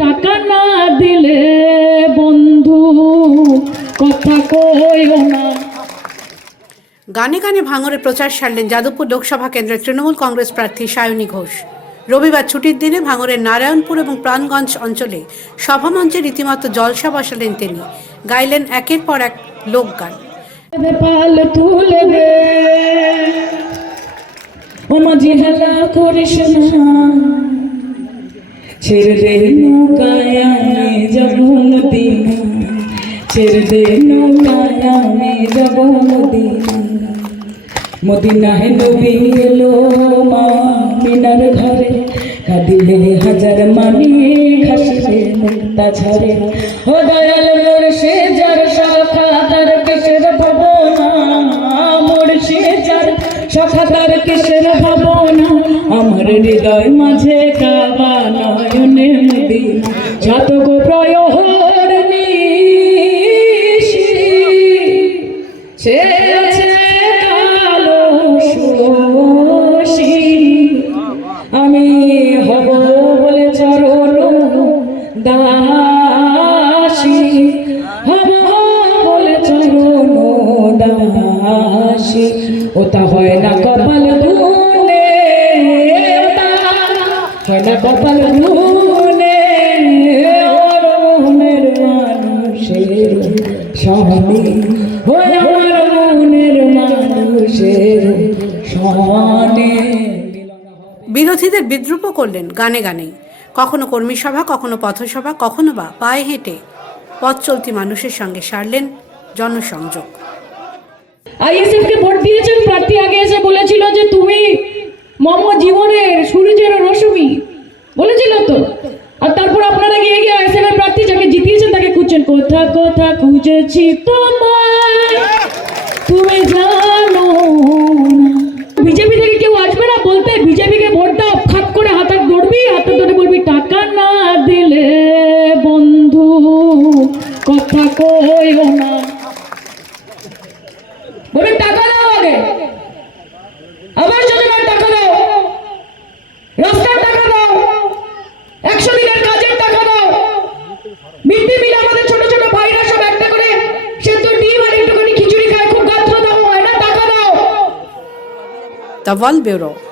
টাকা না দিলে বন্ধু কথা কইও না। গানে গানে ভাঙড়ে প্রচার সারলেন যাদবপুর লোকসভা কেন্দ্রের তৃণমূল কংগ্রেস প্রার্থী সায়নী ঘোষ। রবিবার ছুটির দিনে ভাঙরের নারায়ণপুর এবং প্রাণগঞ্জ অঞ্চলে সভামঞ্চে রীতিমতো জলসা বসালেন তিনি। গাইলেন একের পর এক লোকগান ও মাঝি হেলা করিস না। ছেড়ে নৌকায় আমি যাব মদিনা। ছেড়ে নৌকায় আমি যাব মদিনা। মদিনা হে নবী এলো মা মিনার ঘরে। কাঁদিলে হাজার মানি ঘাসিলে মুক্তা ঝরে। ও দয়াল মোর সে যার শাখা তার কিসের ভাবনা? মোর সে যার শাখা তার কিসের ভাবনা? আমার হৃদয় মাঝে কাবা গো প্রয়োহর নিশি ছেড়েছে কালো আমি হব বলে চরণ দাসী, হব বলে চরণ দাসী। ওটা হয় না কপাল গুনে হয় না কপাল আমার মনের মানুষের সনে বিরোধীদের বিদ্রুপও করলেন গানে গানেই। কখনো কর্মী সভা কখনো পথসভা কখনো বা পায়ে হেঁটে পথ চলতি মানুষের সঙ্গে সারলেন জনসংযোগ। আইএসএফ কে ভোট দিয়েছেন প্রার্থী আগে এসে বলেছিল যে তুমি মম জীবনের সূর্যের রশ্মি। বলেছিল তো। আর তারপর আপনারা গিয়ে গিয়ে আইএসএফ এর প্রার্থী যাকে জিতিয়েছেন তাকে খুঁজছেন কোথা কোথা খুঁজেছি তোমায়? তুমি জানো বিজেপি থেকে কেউ আসবে না বলতে, বিজেপিকে ভোট দাও খাপ করে হাতে ধরবি হাতে ধরে বলবি, টাকা না দিলে বন্ধু, কথা কইও না। আর একটুখানি খিচুড়ি